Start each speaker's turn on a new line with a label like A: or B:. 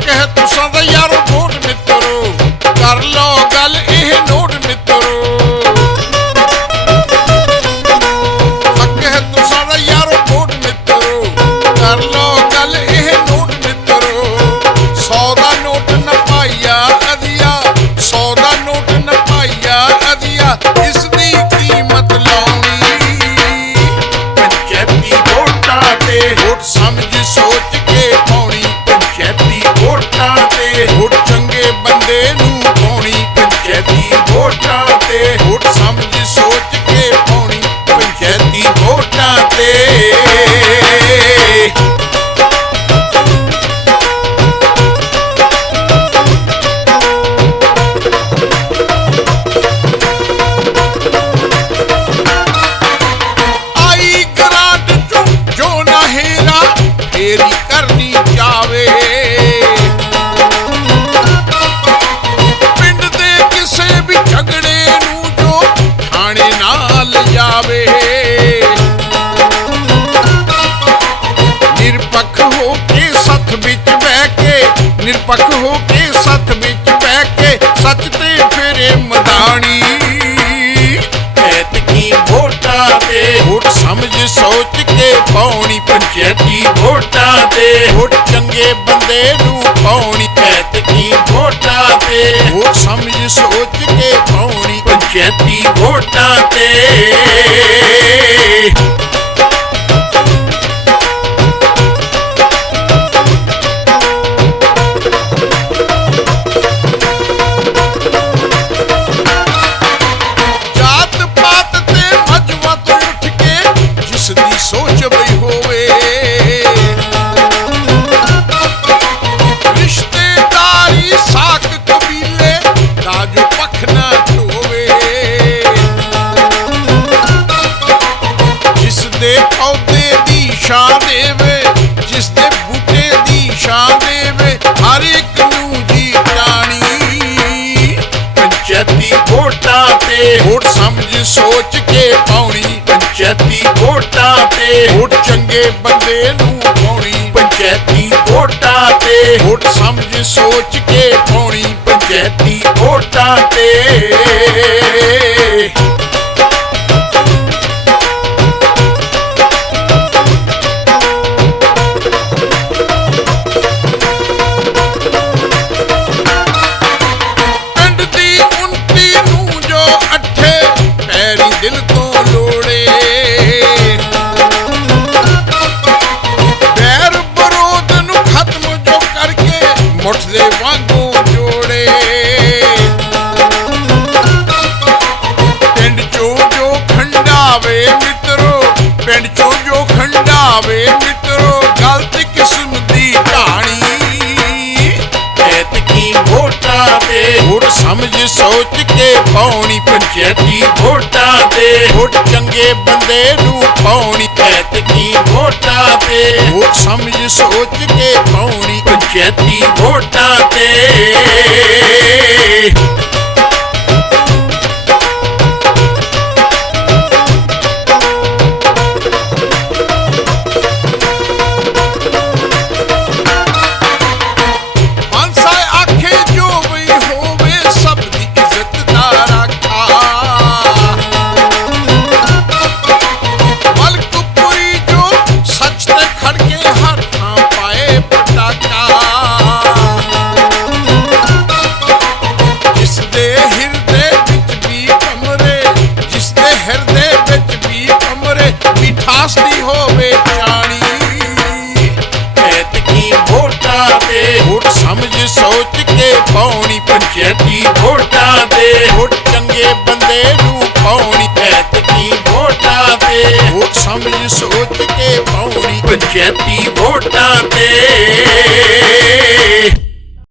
A: Yeah. ਨਿਰਪੱਖ ਹੋ ਕੇ ਸੱਥ ਵਿੱਚ ਬਹਿ ਕੇ, ਨਿਰਪੱਖ ਹੋ ਕੇ ਸੱਥ ਵਿੱਚ ਬਹਿ ਕੇ, ਸੱਚ ਤੇ ਫੇਰੇ ਮਦਾਨੀ ਐਤਕੀ ਵੋਟਾਂ ਤੇ ਵੋਟ ਸਮਝ ਸੋਚ ਕੇ ਪਾਉਣੀ ਪੰਚਾਇਤੀ ਵੋਟਾਂ ਤੇ, ਵੋਟ ਚੰਗੇ ਬੰਦੇ ਨੂੰ ਪਾਉਣੀ ਐਤਕੀ ਵੋਟਾਂ ਤੇ, ਵੋਟ ਸਮਝ ਸੋਚ ਕੇ ਪਾਉਣੀ ਪੰਚਾਇਤੀ ਵੋਟਾਂ ਤੇ। ਛਾਂ ਦੇਵੇ, ਜਿਸ ਦੇ ਬੂਟੇ ਦੀ ਛਾਂ ਦੇਵੇ, ਹਰ ਇੱਕ ਨੂੰ ਜੀ ਜਾਣੀ। ਪੰਚਾਇਤੀ ਵੋਟਾਂ ਤੇ ਵੋਟ ਸਮਝ ਸੋਚ ਕੇ ਪਾਉਣੀ। ਪੰਚਾਇਤੀ ਵੋਟਾਂ ਤੇ ਵੋਟ ਚੰਗੇ ਬੰਦੇ ਨੂੰ ਪਾਉਣੀ। ਪੰਚਾਇਤੀ ਵੋਟਾਂ ਤੇ ਵੋਟ ਸਮਝ ਸੋਚ ਕੇ ਪਾਉਣੀ। ਪੰਚਾਇਤੀ ਵੋਟਾਂ ਪੈਰੀ ਦਿਲ ਤੋਂ ਲੋੜੇ। ਪੈਰ ਬਰੋਧ ਨੂੰ ਖਤਮ ਜੋ ਕਰਕੇ ਮੁੱਠ ਦੇ ਵਾਂਗੂ ਜੋੜੇ। ਪਿੰਡ ਚੋਂ ਜੋ ਖੰਡਾਵੇ ਮਿੱਤਰੋ, ਪਿੰਡ ਚੋਂ ਜੋ ਖੰਡਾਵੇ ਮਿੱਤਰੋ ਵੋਟਾਂ ਤੇ ਵੋਟ ਸਮਝ ਸੋਚ ਕੇ ਪਾਉਣੀ ਪੰਚਾਇਤੀ ਵੋਟਾਂ ਤੇ। ਵੋਟ ਚੰਗੇ ਬੰਦੇ ਨੂੰ ਪਾਉਣੀ ਕੀ ਵੋਟਾਂ ਤੇ। ਵੋਟ ਸਮਝ ਸੋਚ ਕੇ ਪਾਉਣੀ ਪੰਚਾਇਤੀ ਵੋਟਾਂ ਤੇ। ਸਮਝ ਸੋਚ ਕੇ ਪਾਉਣੀ ਪੰਚਾਇਤੀ ਵੋਟਾਂ ਦੇ। ਵੋਟ ਚੰਗੇ ਬੰਦੇ ਨੂੰ ਪਾਉਣੀ ਐਤਕੀ ਵੋਟਾਂ ਦੇ। ਵੋਟ ਸਮਝ ਸੋਚ ਕੇ ਪਾਉਣੀ ਪੰਚਾਇਤੀ ਵੋਟਾਂ ਦੇ।